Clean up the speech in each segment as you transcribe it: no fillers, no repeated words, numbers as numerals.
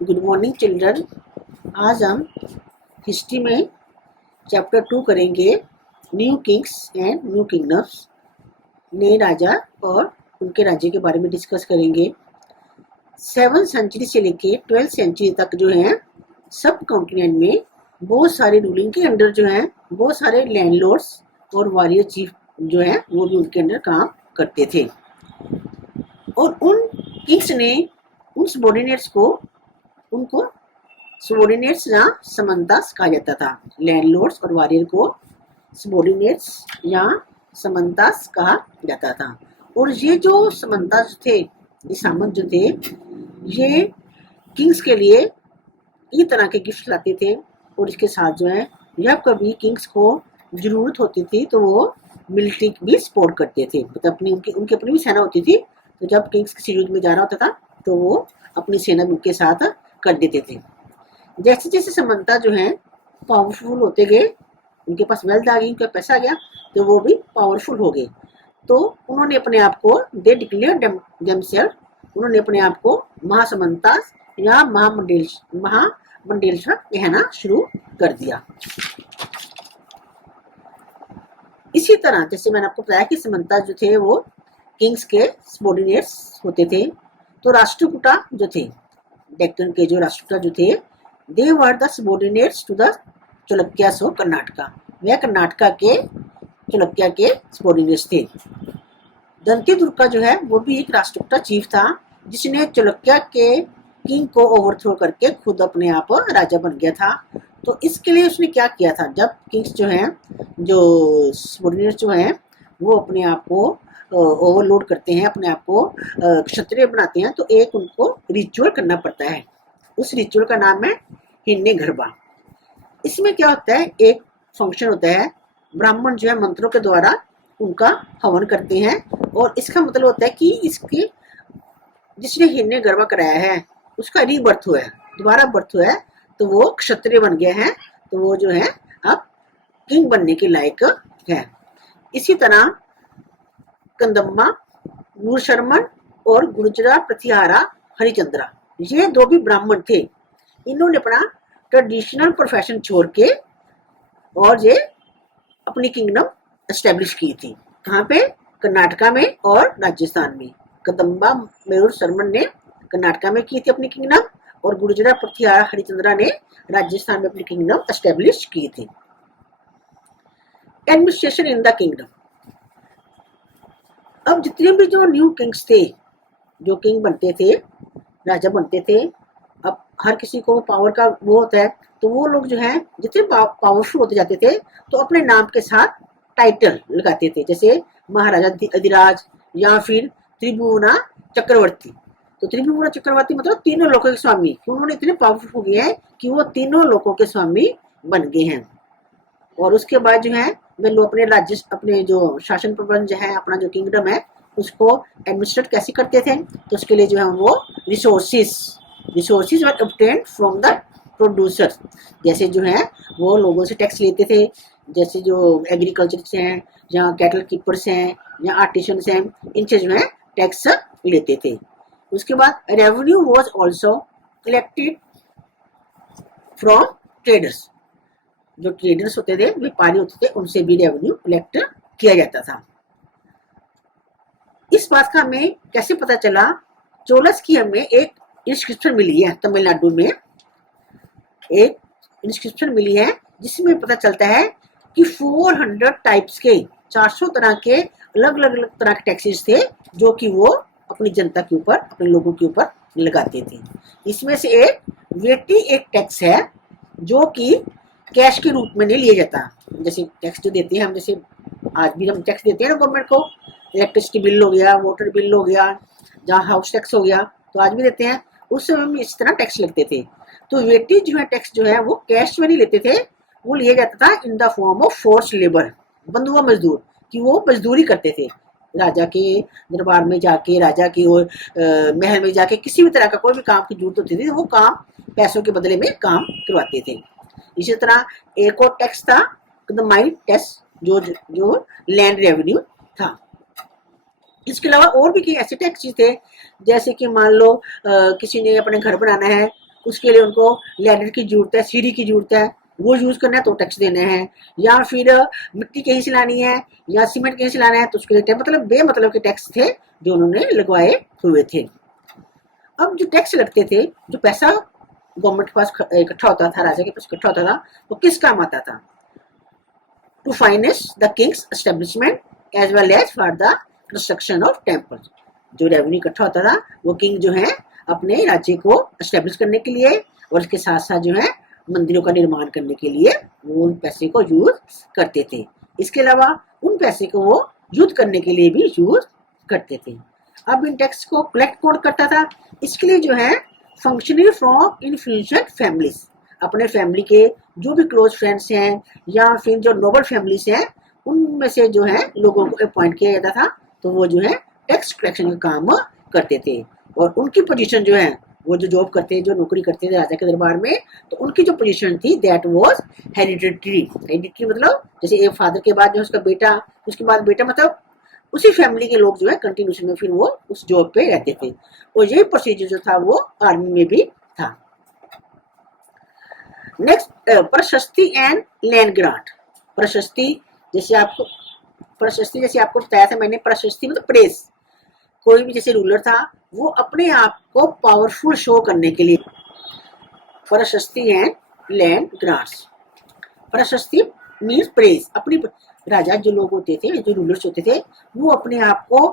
Good morning children. आज हम history में चैप्टर 2 करेंगे। New Kings and new kingdoms, नए राजा और उनके राज्य के बारे में डिस्कस करेंगे। 7th सेंचुरी से लेके 12th सेंचुरी तक जो है सब कॉन्टिनेंट में बहुत सारे रूलिंग के अंडर जो है बहुत सारे लैंडलॉर्ड्स और वॉरियर चीफ जो है वो भी उनके अंडर काम करते थे। और उन किंग्स ने उन सबॉर्डिनेट्स को उनको सबॉर्डिनेट्स या समंतास कहा जाता था। लैंडलॉर्ड्स और वॉरियर को सबॉर्डिनेट्स या समंतास कहा जाता था। और ये जो समंतास थे, ये सामंत जो थे, ये किंग्स के लिए कई तरह के गिफ्ट लाते थे। और इसके साथ जो है जब कभी किंग्स को जरूरत होती थी तो वो मिलिट्री भी सपोर्ट करते थे। मतलब उनकी अपनी भी सेना होती थी, तो जब किंग्स किसी युद्ध में जा रहा होता था तो वो अपनी सेना उनके साथ कर देते थे। जैसे जैसे समंता जो है पावरफुल होते गए, उनके पास वेल्थ आ गई, उनका पैसा आ गया, तो वो भी पावरफुल हो गए। तो उन्होंने अपने आप को दे डिक्लेयर देमसेल्फ, उन्होंने अपने आप को महासमंता या महामंडेलशा कहना शुरू कर दिया। इसी तरह जैसे मैंने आपको बताया कि समंता जो थे वो किंग्स के सबॉर्डिनेट्स होते थे। तो राष्ट्रकूटा जो थे, डेक्कन के जो राष्ट्रकूटा जो थे, they were the subordinates to the Chalukyas of Karnataka. वह कर्नाटका के चालुक्या के सबॉर्डिनेट्स थे। दंती दुर्गा जो है वो भी एक राष्ट्रकूटा चीफ था, जिसने चालुक्या के किंग को ओवरथ्रो करके खुद अपने आप राजा बन गया था। तो इसके लिए उसने क्या किया था, जब किंग्स जो हैं, जो सबॉर्डिनेट्स जो हैं, वो अपने आप को ओवरलोड करते हैं, अपने आप को क्षत्रिय बनाते हैं, तो एक उनको रिचुअल करना पड़ता है। उस रिचुअल का नाम है हिरण्य गर्भा। इसमें क्या होता है, एक फंक्शन होता है, ब्राह्मण जो है मंत्रों के द्वारा उनका हवन करते हैं। और इसका मतलब होता है कि इसके जिसने हिरण्य गर्भा कराया है उसका रीबर्थ हुआ है, दोबारा बर्थ हुआ है, तो वो क्षत्रिय बन गया है, तो वो जो है अब किंग बनने के लायक है। इसी तरह कंदम्मा, नूरशर्मन और गुर्जरा प्रतिहारा हरिचंद्रा, ये दो भी ब्राह्मण थे। इन्होंने अपना ट्रेडिशनल प्रोफेशन छोड़ के और ये अपनी किंगडम एस्टेब्लिश की थी। कहाँ पे? कर्नाटका में और राजस्थान में। कदम्बा मयूर शर्मन ने कर्नाटका में की थी अपनी किंगडम, और गुर्जरा प्रतिहारा हरिचंद्रा ने राजस्थान में अपनी किंगडम एस्टेब्लिश की थी। Administration in the kingdom. अब जितने भी जो न्यू किंग्स थे, जो किंग बनते थे, राजा बनते थे, अब हर किसी को पावर का वो होता है, तो वो लोग जो हैं जितने पावरफुल होते जाते थे तो अपने नाम के साथ टाइटल लगाते थे, जैसे महाराजा अधिराज या फिर त्रिभुवना चक्रवर्ती। तो त्रिभुवना चक्रवर्ती मतलब तीनों लोकों के स्वामी, उन्होंने इतने पावरफुल हो गए हैं कि वो तीनों लोकों के स्वामी बन गए हैं। और उसके बाद जो है वे लोग अपने राज्य, अपने जो शासन प्रबंध है, अपना जो किंगडम है, उसको एडमिनिस्ट्रेट कैसे करते थे, तो उसके लिए जो है वो resources were obtained from the producer. जैसे जो है वो लोगों से टैक्स लेते थे, जैसे जो एग्रीकल्चर से हैं या कैटल कीपर्स हैं या आर्टिशंस हैं, इनसे जो है टैक्स लेते थे। उसके बाद revenue was also collected from traders. जो ट्रेडर्स होते थे, व्यापारी होते थे, उनसे भी रेवेन्यू कलेक्ट किया जाता था। इस बात का हमें कैसे पता चला? चोलस की हमें एक इंस्क्रिप्शन मिली है, तमिलनाडु में एक इंस्क्रिप्शन मिली है, जिसमें पता चलता है कि 400 टाइप्स के 400 तरह के अलग अलग तरह के टैक्सेस थे, जो कि वो अपनी जनता के ऊपर, अपने लोगों के ऊपर लगाते थे। इसमें से एक वेटी एक टैक्स है, जो कि कैश के रूप में नहीं लिया जाता। जैसे टैक्स जो देते हैं हम, जैसे आज भी हम टैक्स देते हैं ना गवर्नमेंट को, इलेक्ट्रिसिटी बिल हो गया, वाटर बिल हो गया, जहाँ हाउस टैक्स हो गया, तो आज भी देते हैं। उस समय में इस तरह टैक्स लगते थे। तो वेटी जो है टैक्स जो है वो कैश में नहीं लेते थे, वो लिया जाता था in the form of force labour, बंधुआ मजदूर, कि वो मजदूरी करते थे। राजा के दरबार में जाके, राजा की महल में जाके किसी भी तरह का कोई भी काम की जरूरत होती थी, वो काम पैसों के बदले में काम करवाते थे। इसी तरह एक और टैक्स था, द माइन टैक्स, जो लैंड रेवेन्यू था। इसके अलावा और भी कई ऐसे टैक्स थे, जैसे कि मान लो किसी ने अपने घर बनाना है, उसके लिए उनको लैडर की जरूरत है, सीढ़ी की जरूरत है, वो यूज करना है तो टैक्स देने हैं, या फिर मिट्टी कहीं से लानी है या सीमेंट कहीं से लाना है तो उसके लिए मतलब बेमतलब के टैक्स थे जो उन्होंने लगवाए हुए थे। अब जो टैक्स लगते थे, जो पैसा गवर्नमेंट के पास इकट्ठा होता था, राजा के पास इकट्ठा होता था, वो किस काम आता था? To finance the king's establishment as well as for the construction of temples. जो रेवेन्यू इकट्ठा होता था वो किंग जो है अपने राज्य को एस्टेब्लिश करने के लिए और उसके साथ साथ जो है मंदिरों का निर्माण करने के लिए वो उन पैसे को यूज करते थे। इसके अलावा उन पैसे को वो युद्ध करने के लिए भी यूज करते थे। अब इन टैक्स को कलेक्ट कौन करता था? इसके लिए जो है फंक्शनरी फ्रॉम इन्फ्लुएंशियल फैमिलीज, अपने फैमिली के जो भी क्लोज फ्रेंड्स हैं या फिर जो नोबल फैमिलीज हैं उनमें से जो है लोगों को अपॉइंट किया जाता था, तो वो जो है टैक्स कलेक्शन का काम करते थे। और उनकी पोजीशन जो है, वो जो जॉब करते, जो नौकरी करते थे राजा के दरबार में, तो उनकी जो पोजीशन थी दैट वाज हेरिडिटरी। हेरिडिटरी मतलब जैसे एक फादर के बाद जो उसका बेटा, उसके बाद बेटा, मतलब उसी फैमिली के लोग जो है कंटिन्यूशन में फिर वो उस जॉब पे रहते थे। और यही प्रोसीजर जो था वो आर्मी में भी था। नेक्स्ट, प्रशस्ति एंड लैंड ग्रांट। प्रशस्ति जैसे आपको बताया था मैंने, प्रशस्ति मतलब प्रेस। कोई भी जैसे रूलर था वो अपने आप को पावरफुल शो करने के लिए प्रशस्ति एंड लैंड ग्रांट्स। प्रशस्ति मीन्स प्रेस। अपनी राजा जो लोग होते थे, जो रूलर्स होते थे, वो अपने आप को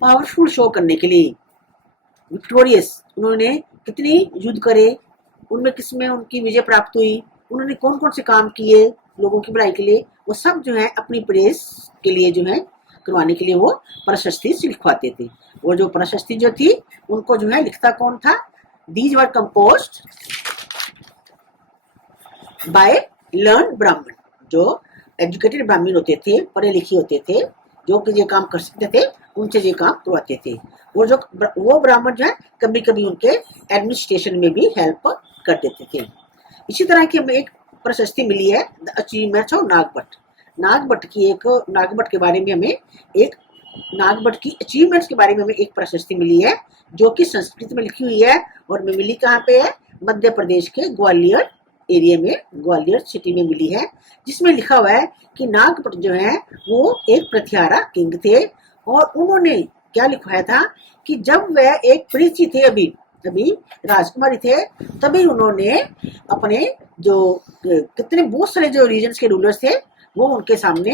पावरफुल शो करने के लिए विक्टोरियस, उन्होंने कितनी युद्ध करे, उनमें किसमें उनकी विजय प्राप्त हुई, उन्होंने कौन कौन से काम किए लोगों की भलाई के लिए, वो सब जो है अपनी प्रेस के लिए जो है करवाने के लिए वो प्रशस्ति लिखवाते थे। वो जो प्रशस्ति जो थी उनको जो है लिखता कौन था? These were composed bye learn ब्राह्मण। जो एजुकेटेड ब्राह्मण होते थे, पढ़े लिखे होते थे, जो कि ये काम कर सकते थे, उनसे ये काम करवाते थे। और जो वो ब्राह्मण जो है कभी कभी उनके एडमिनिस्ट्रेशन में भी हेल्प कर देते थे। इसी तरह की हमें एक प्रशस्ति मिली है the achievements of Nagabhata. Nagabhata के बारे में हमें एक नागभट्ट की अचीवमेंट्स के बारे में हमें एक प्रशस्ति मिली है जो कि संस्कृत में लिखी हुई है। और मिली कहाँ पे है? मध्य प्रदेश के ग्वालियर एरिया में, ग्वालियर सिटी में मिली है, जिसमें लिखा हुआ है कि नागभट्ट जो है वो एक प्रतिहारा किंग थे। और उन्होंने क्या लिखवाया था कि जब वह एक प्रिंस थे, अभी राजकुमारी थे, तभी उन्होंने अपने जो कितने बहुत सारे जो रीजन्स के रूलर्स थे वो उनके सामने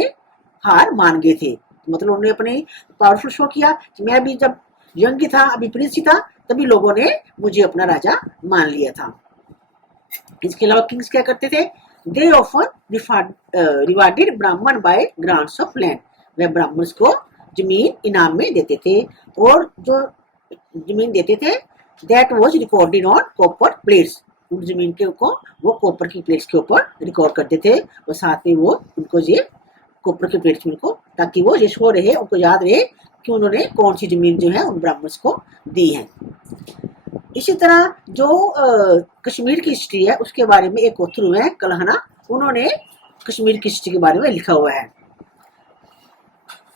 हार मान गए थे। मतलब उन्होंने अपने पावरफुल शो किया कि मैं अभी जब यंग था, अभी प्रिंस ही था, तभी लोगों ने मुझे अपना राजा मान लिया था। इसके अलावा किंग्स क्या करते थे? दे ऑफर रिवार्डेड ब्राह्मण बाय ग्रांट्स ऑफ लैंड। वह ब्राह्मण्स को जमीन इनाम में देते थे, और जो जमीन देते थे that was recorded on copper plates. उन जमीन के को वो कॉपर की प्लेट्स के ऊपर रिकॉर्ड करते थे, और साथ में वो उनको ये कॉपर की प्लेट्स में उनको, ताकि वो ये शो रहे, उनको याद रहे कि उन्होंने कौन सी जमीन जो है उन ब्राह्मण्स को दी है। इसी तरह जो कश्मीर की हिस्ट्री है उसके बारे में एक ऑथर हुए हैं कल्हना, उन्होंने कश्मीर की हिस्ट्री के बारे में लिखा हुआ है।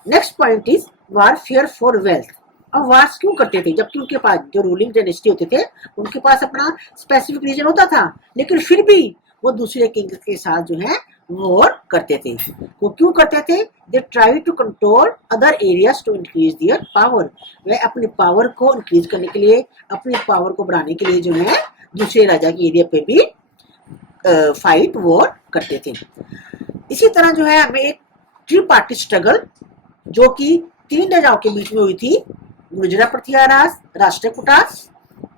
Next point is warfare for wealth. अब वार्स क्यों करते थे? जबकि उनके पास जो रूलिंग डायनेस्टी होते थे उनके पास अपना स्पेसिफिक रीजन होता था, लेकिन फिर भी वो दूसरे किंग के साथ जो है वॉर करते थे। वो क्यों करते थे? They try to control other areas to increase their power. वह अपने पावर को इंक्रीज करने के लिए, अपने पावर को बढ़ाने के लिए जो है दूसरे राजा के एरिया पे भी फाइट वॉर करते थे। इसी तरह जो है हमें एक ट्री पार्टी स्ट्रगल जो कि 3 राजाओं के बीच में हुई थी, गुर्जरा पृथ्वीराज, राष्ट्रकूटास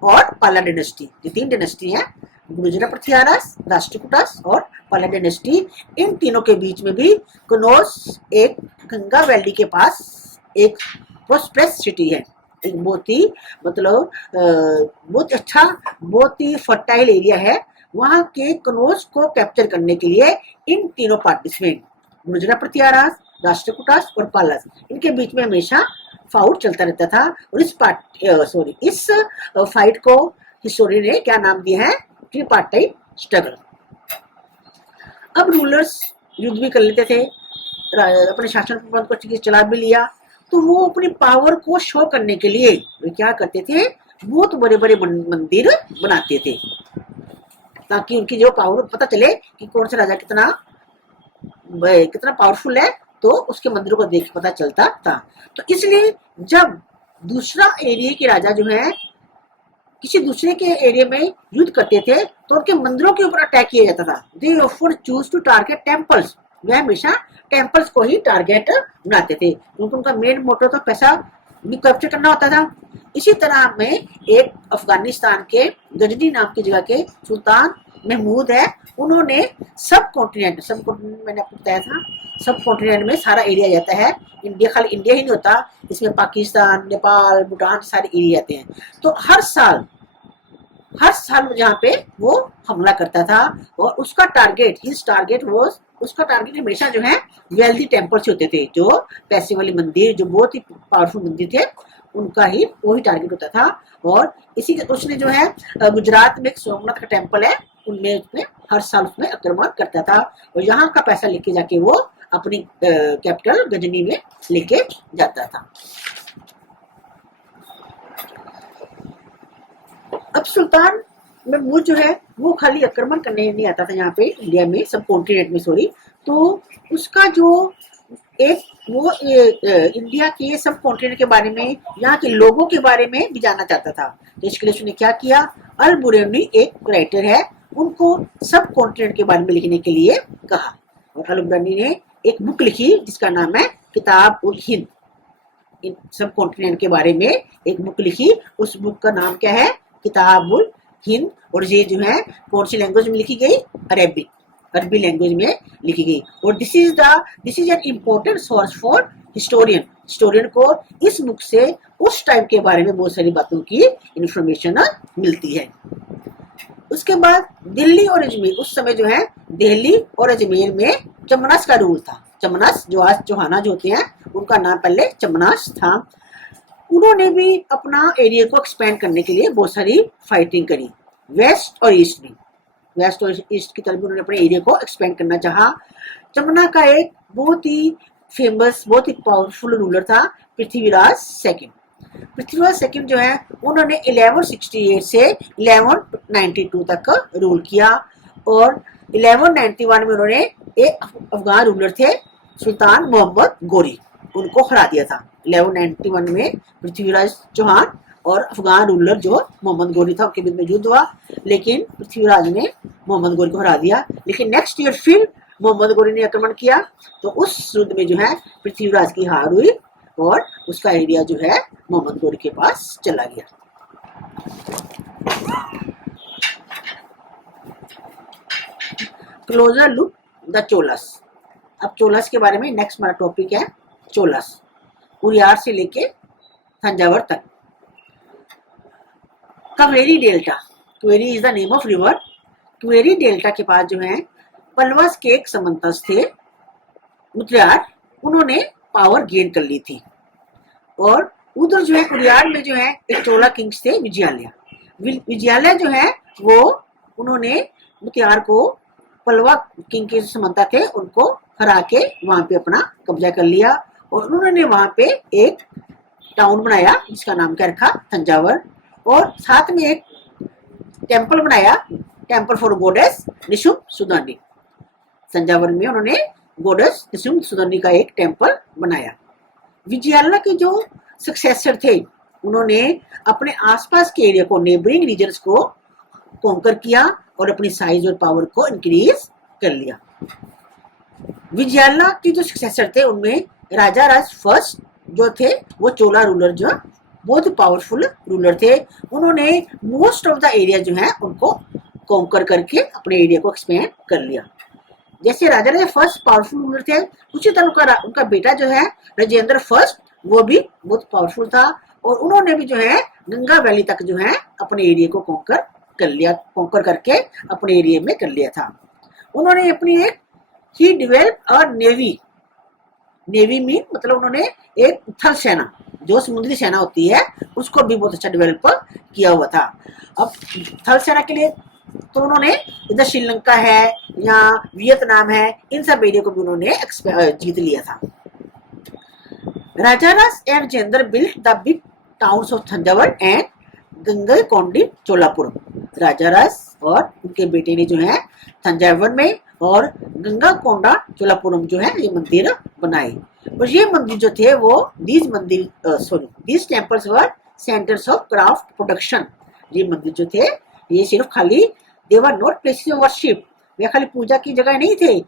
और पाला डायनेस्टी। ये 3 डायनेस्टी हैं, गुर्जरा पृथ्वीराज, राष्ट्रकूटास और पाला डायनेस्टी। इन तीनों के बीच में भी कनौज एक गंगा वैली के पास एक प्रोस्पेरस सिटी है, एक बहुत ही मतलब बहुत अच्छा, बहुत ही फर्टाइल एरिया है। वहां के कनौज को कैप्चर करने के लिए इन तीनों पार्टीज में, गुर्जरा पृथ्वीराज, राष्ट्रकूटास और पालस, इनके बीच में हमेशा फाउट चलता रहता था। और इस फाइट को हिस्टोरियन ने क्या नाम दिया है? ट्रिपार्टाइट स्ट्रगल। अब रूलर्स युद्ध भी कर लेते थे, अपने शासन प्रबंध को चला भी लिया, तो वो अपनी पावर को शो करने के लिए वे क्या करते थे? बहुत बड़े बड़े मंदिर बनाते थे। ताकि उनकी जो पावर पता चले कि कौन सा राजा कितना पावरफुल है, तो उसके मंदिरों को देख पता चलता था। तो इसलिए जब दूसरा एरिया के राजा जो है किसी दूसरे के एरिया में युद्ध करते थे तो उनके मंदिरों के ऊपर अटैक किया जाता था। They often choose to target temples, वह हमेशा टेम्पल्स को ही टारगेट बनाते थे, क्योंकि उनका मेन मोटो तो पैसा भी कैप्चर करना होता था। इसी तरह में एक अफगानिस्तान के गजनी नाम की जगह के सुल्तान महमूद है, उन्होंने सब कॉन्टिनेंट मैंने आपको बताया था, सब कॉन्टिनेंट में सारा एरिया जाता है। इंडिया खाली इंडिया ही नहीं होता, इसमें पाकिस्तान, नेपाल, भूटान सारे एरिया आते हैं। तो हर साल जहाँ पे वो हमला करता था और उसका टारगेट हमेशा जो है वेल्दी टेम्पल्स होते थे, जो पैसे वाले मंदिर, जो बहुत ही पावरफुल मंदिर थे, उनका ही वही टारगेट होता था। और इसी उसने जो है गुजरात में एक सोमनाथ का टेम्पल है, उसमें हर साल उसमें आक्रमण करता था और यहाँ का पैसा लेके जाके वो अपनी कैपिटल गजनी में लेके जाता था। अब सुल्तान महमूद जो है वो खाली आक्रमण करने नहीं आता था यहाँ पे इंडिया में, सब कॉन्टिनेंट में सॉरी, तो उसका जो इंडिया के सब कॉन्टिनेंट के बारे में, यहाँ के लोगों के बारे में भी जानना चाहता था। तो इसके लिए उसने क्या किया, अल बुरैनी एक राइटर है, उनको सब कॉन्टिनेंट के बारे में लिखने के लिए कहा और अल बुरैनी ने एक बुक लिखी जिसका नाम है किताब उल हिंद। इन सब कॉन्टिनेंट के बारे में एक बुक लिखी, उस बुक का नाम क्या है, किताब उल हिंद। और ये जो है कौन सी लैंग्वेज में लिखी गई, अरबी लैंग्वेज में लिखी गई। और this is an important source for historian को इस बुक से उस टाइम के बारे में बहुत सारी बातों की इंफॉर्मेशन मिलती है। उसके बाद दिल्ली और अजमेर, उस समय जो है दिल्ली और अजमेर में चमनस का रूल था। चमनस जो आज चौहाना जो होते हैं, उनका नाम पहले चमनस था। उन्होंने भी अपना एरिया को एक्सपेंड करने के लिए बहुत सारी फाइटिंग करी, वेस्ट और ईस्ट की तरफ उन्होंने अपने एरिया को एक्सपेंड करना चाहा। चमना का एक बहुत ही फेमस, बहुत ही पावरफुल रूलर था पृथ्वीराज सेकंड जो है, उन्होंने 1168 से 1192 तक रूल किया और 1191 में उन्होंने एक अफगान रूलर थे सुल्तान मोहम्मद गोरी, उनको हरा दिया था। 1191 में पृथ्वीराज चौहान और अफगान रूलर जो मोहम्मद गोरी था उनके बीच में युद्ध हुआ, लेकिन पृथ्वीराज ने मोहम्मद गोरी को हरा दिया। लेकिन नेक्स्ट ईयर फिर मोहम्मद गोरी ने आक्रमण किया, तो उस युद्ध में जो है पृथ्वीराज की हार हुई और उसका एरिया जो है मोहम्मद गोरी के पास चला गया। Closer look the Cholas. अब चोलस के बारे में नेक्स्ट हमारा टॉपिक है चोलस, उरियार से लेके तंजावर तक। Kaveri delta, query is the name of river. Query delta के पास जो है पल्लवास के एक समंतस थे मुत्रियार, उन्होंने पावर गेन कर ली थी। और उधर जो है उरियार में जो है एक चोला किंग्स थे, विजयालय जो है वो उन्होंने मुत्रियार को, पल्लवा किंग के समंता थे, उनको हरा के वहां पे अपना कब्जा कर लिया और उन्होंने वहां पे एक टाउन बनाया जिसका नाम क्या रखा, तंजावर। और साथ में एक टेम्पल बनाया, temple for goddess Nishumbhasudani. Thanjavur में उन्होंने गोडेस निशुम सुदानी का एक टेम्पल बनाया। विजयालय के जो सक्सेसर थे उन्होंने अपने आसपास के एरिया को, नेबरिंग रीजन्स को कॉन्कर किया और अपनी साइज और पावर को इंक्रीज कर लिया। विजयालय के जो सक्सेसर थे उनमें राजा राज फर्स्ट जो थे वो चोला रूलर जो बहुत पावरफुल रूलर थे, उन्होंने मोस्ट ऑफ द एरिया जो है उनको कॉन्कर करके अपने एरिया को एक्सपेंड कर लिया। जैसे राजा राजा फर्स्ट पावरफुल रूलर थे, उसी तरह उनका बेटा जो है राजेंद्र फर्स्ट, वो भी बहुत पावरफुल था और उन्होंने भी जो है गंगा वैली तक जो है अपने एरिया को कॉन्कर करके अपने एरिया में कर लिया था। उन्होंने अपनी ही डेवलप और नेवी मीन मतलब उन्होंने एक थल सेना, जो समुद्री सेना होती है, उसको भी बहुत अच्छा डेवलप किया हुआ था। अब थल सेना के लिए तो उन्होंने इधर श्रीलंका है या वियतनाम है, इन सब एरिया को भी उन्होंने जीत लिया था। Rajaraja and Rajendra built the big towns of Thanjavur and Gangaikonda Cholapuram. Rajaraja और उनके बेटे ने जो है तंजावुर में और गंगा कोंडा चोलापुरम जो है ये मंदिर बनाए। और ये मंदिर जो थे वो these temples were centres of craft production. ये मंदिर जो थे ये सिर्फ खाली they were not places of worship, वे खाली पूजा की जगह नहीं थे,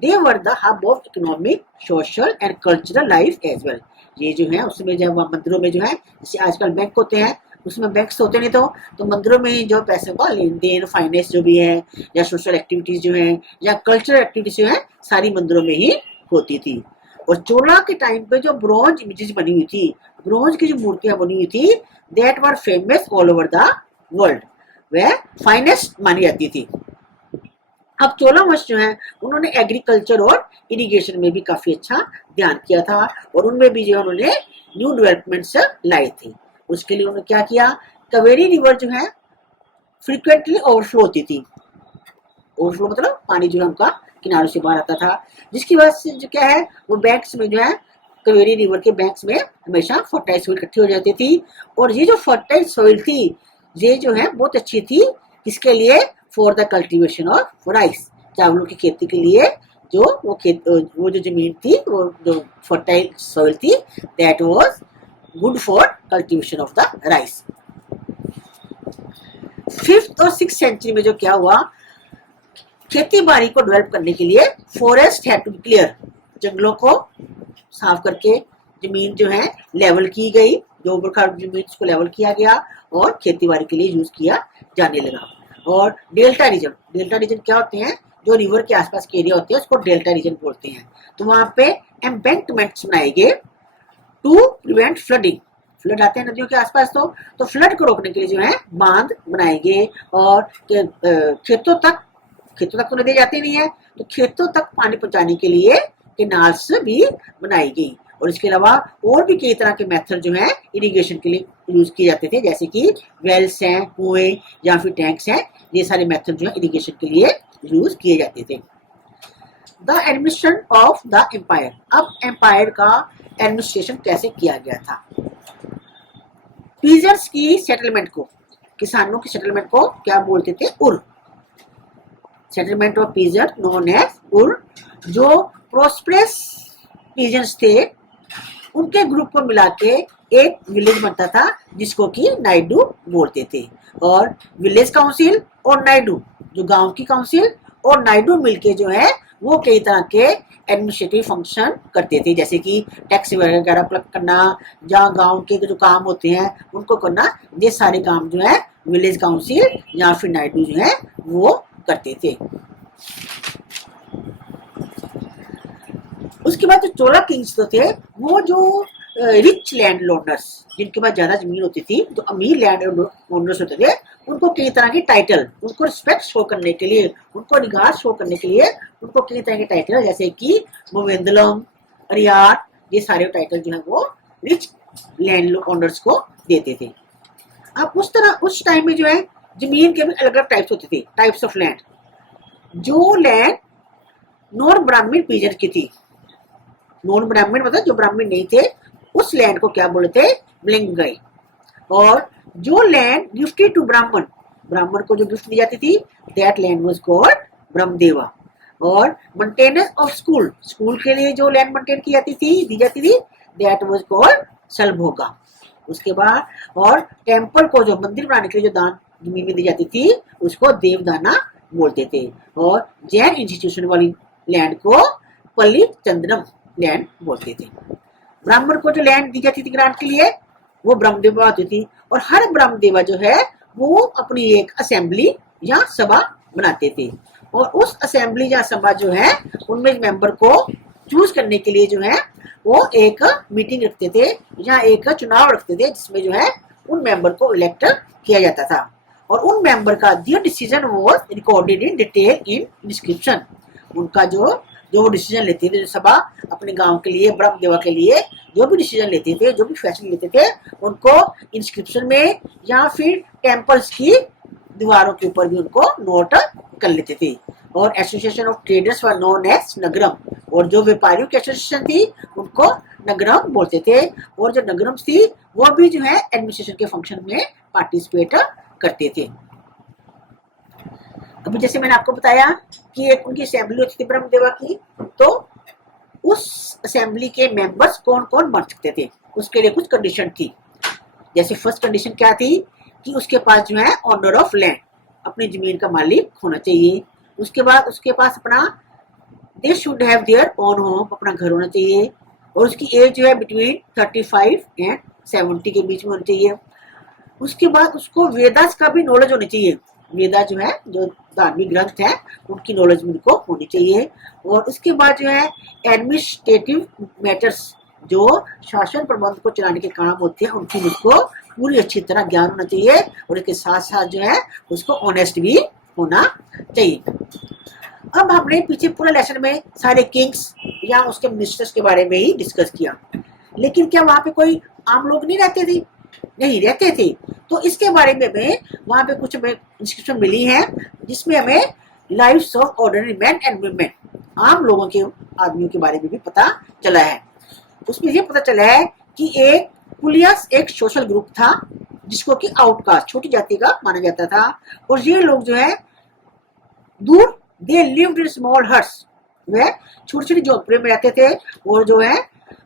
they were the hub of economic social and cultural life as well. ये जो है उसमें जब मंदिरों में जो है जैसे आजकल बैंक होते हैं उसमें बैंक्स होते नहीं तो मंदिरों में जो पैसे का लेन देन फाइनेंस जो भी है या सोशल एक्टिविटीज जो है या कल्चरल एक्टिविटीज जो है सारी मंदिरों में ही होती थी। और चोला के टाइम पे जो ब्रॉन्ज इमेजेस बनी हुई थी, ब्रॉन्ज की जो मूर्तियां बनी हुई थी that were famous all over the world, वह फाइनेस्ट मानी जाती थी। अब चोला वंश जो है उन्होंने एग्रीकल्चर और इरिगेशन में भी काफी अच्छा ध्यान किया था और उनमें भी जो उन्होंने न्यू डेवलपमेंट्स लाई थी। उसके लिए उन्होंने क्या किया, कावेरी रिवर जो है फ्रीक्वेंटली ओवरफ्लो होती थी, ओवरफ्लो मतलब पानी जो है उनका किनारों से बाहर आता था, जिसकी वजह से जो क्या है वो बैंक्स में जो है कावेरी रिवर के बैंक्स में हमेशा फर्टाइल सॉइल इकट्ठी हो जाती थी। और ये जो फर्टाइल सॉइल थी ये जो है बहुत अच्छी थी किसके लिए, for the cultivation of rice, चावलों की खेती के लिए। जो वो जो जमीन थी वो जो फर्टाइल सॉइल थी that was good for cultivation of the rice. 5th और 6th सेंचुरी में जो क्या हुआ, खेती बाड़ी को डेवलप करने के लिए forest had to be clear, जंगलों को साफ करके जमीन जो है लेवल की गई, जो ऊबड़ जमीन उसको लेवल किया गया और खेती बाड़ी के लिए यूज किया जाने लगा। और डेल्टा रीजन क्या होते हैं, जो रिवर के आसपास के एरिया होते हैं उसको डेल्टा रीजन बोलते हैं। तो वहां पे एम्बैंकमेंट्स बनाए गए टू प्रिवेंट फ्लडिंग, फ्लड आते हैं नदियों के आसपास तो फ्लड को रोकने के लिए जो है बांध बनाए गए। और खेतों तक तो नदी जाती नहीं है तो खेतों तक पानी पहुंचाने के लिए कैनाल्स भी बनाई गई। और इसके अलावा और भी कई तरह के मेथड जो है इरिगेशन के लिए यूज किए जाते थे, जैसे कि वेल्स हैं, कुएं या फिर टैंक्स हैं, ये सारे मेथड जो है इरिगेशन के लिए यूज किए जाते थे। The administration of the empire, अब एम्पायर का एडमिनिस्ट्रेशन कैसे किया गया था। पीजर्स की सेटलमेंट को, किसानों की सेटलमेंट को क्या बोलते थे, उर, सेटलमेंट ऑफ पीजर नोन एज उर। जो प्रोस्पेरस पीजर्स थे उनके ग्रुप को मिला के एक विलेज बनता था जिसको कि नाइडू बोलते थे। और विलेज काउंसिल और नाइडू, जो गांव की काउंसिल और नाइडू मिलके जो है वो कई तरह के एडमिनिस्ट्रेटिव फंक्शन करते थे, जैसे कि टैक्स वगैरह कलेक्ट करना, जहाँ गांव के जो काम होते हैं उनको करना, ये सारे काम जो है विलेज काउंसिल या फिर नाइडू जो है वो करते थे। उसके बाद जो चोला किंग्स तो थे वो जो रिच लैंड ओनर्स, जिनके पास ज्यादा जमीन होती थी, जो अमीर लैंड ओनर्स होते थे, उनको कई तरह के टाइटल, उनको रिस्पेक्ट शो करने के लिए, उनको निगाह शो करने के लिए उनको कई तरह के टाइटल जैसे कि मोवेंदलम, अरियाट, ये सारे टाइटल जो है वो रिच लैंड ओनर्स को देते थे। अब उस टाइम में जो है जमीन के भी अलग अलग टाइप्स होते थे, टाइप्स ऑफ लैंड। जो लैंड नॉन ब्राह्मण पीजर की थी, नॉन ब्राह्मण मतलब जो ब्राह्मण नहीं थे, उस लैंड को क्या बोलते थे, ब्लिंगई। और जो लैंड गिफ्टेड टू ब्राह्मण, ब्राह्मण को जो गिफ्ट दी जाती थी, दैट लैंड वाज कॉल्ड ब्रह्मदेवा। और मेंटेनेंस ऑफ स्कूल, स्कूल के लिए जो लैंड मेंटेन की जाती थी, दी जाती थी, दैट वाज कॉल्ड सलभोगा। उसके बाद और टेम्पल को जो मंदिर बनाने के लिए जो दान जमीन में दी जाती थी उसको देवदाना बोलते थे। और जैन इंस्टीट्यूशन वाली लैंड को पल्ली चंद्रम लैंड बोलते थे। ब्राह्मण को जो लैंड दी जाती थी ग्रांट के लिए वो ब्रह्मदेवा होती थी। और हर ब्रह्मदेवा जो है वो अपनी एक असेंबली या सभा बनाते थे। और उस असेंबली या सभा जो है उनमें मेंबर को चूज करने के लिए जो है वो एक मीटिंग रखते थे या एक चुनाव रखते थे, जिसमें जो है उन मेंबर को इलेक्ट किया जाता था। और उन मेंबर का their decision was recorded in detail in inscription. उनका जो डिसीजन लेते थे, जो सभा अपने गांव के लिए, ब्रह्मदेवा के लिए जो भी डिसीजन लेते थे, जो भी फैसले लेते थे, उनको इंस्क्रिप्शन में या फिर टेम्पल्स की दीवारों के ऊपर भी उनको नोट कर लेते थे। और association of traders were known as nagaram. और जो व्यापारियों की एसोसिएशन थी उनको नगरम बोलते थे। और जो नगरम थी वो भी जो है एडमिनिस्ट्रेशन के फंक्शन में पार्टिसिपेट करते थे। अभी जैसे मैंने आपको बताया कि एक उनकी असेंबली होती थी ब्रह्मदेवा की, तो उस असेंबली के मेंबर्स कौन कौन बन सकते थे, उसके लिए कुछ कंडीशन थी। जैसे फर्स्ट कंडीशन क्या थी कि उसके पास जो है ऑनर ऑफ लैंड, अपनी जमीन का मालिक होना चाहिए। उसके बाद उसके पास अपना they should have their own home, अपना घर होना चाहिए। और उसकी एज जो है बिटवीन 35 एंड 70 के बीच में होनी चाहिए। उसके बाद उसको वेदास का भी नॉलेज होनी चाहिए। वेदा जो है, जो धार्मिक ग्रंथ है, उनकी नॉलेज उनको होनी चाहिए। और उसके बाद जो है एडमिनिस्ट्रेटिव मैटर्स, जो शासन प्रबंध को चलाने के काम होते हैं, उनकी मुझको पूरी अच्छी तरह ज्ञान होना चाहिए। और इसके साथ साथ जो है उसको ऑनेस्ट भी होना चाहिए। अब हमने पीछे पूरे लेसन में सारे किंग्स या उसके मिनिस्टर्स के बारे में ही डिस्कस किया, लेकिन क्या वहां पे कोई आम लोग नहीं रहते थे? नहीं रहते थे। तो इसके बारे में वहां पे कुछ हमें डिस्क्रिप्शन मिली है, जिसमें हमें lives of ordinary man and women, आम लोगों के आदमियों के बारे में भी पता चला है। उसमें ये पता चला है कि एक पुलियस एक सोशल ग्रुप था, जिसको कि आउटकास्ट, छोटी जाति का माना जाता था। और ये लोग जो है दूर, they lived in small huts, वे छोटी छोटी झोपड़ियों में रहते थे और जो है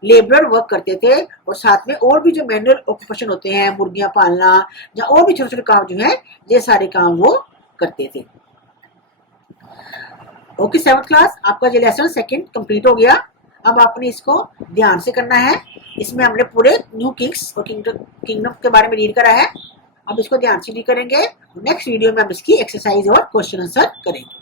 लेबरर वर्क करते थे। और साथ में और भी जो मैनुअल ऑक्यूपेशन होते हैं, मुर्गियां पालना या और भी छोटे छोटे काम जो है, ये सारे काम वो करते थे। ओके, 7th क्लास आपका ये लेसन सेकंड कंप्लीट हो गया। अब आपने इसको ध्यान से करना है। इसमें हमने पूरे न्यू किंग्स और किंगडम के बारे में रीड करा है। अब इसको ध्यान से रीड करेंगे। नेक्स्ट वीडियो में हम इसकी एक्सरसाइज और क्वेश्चन आंसर करेंगे।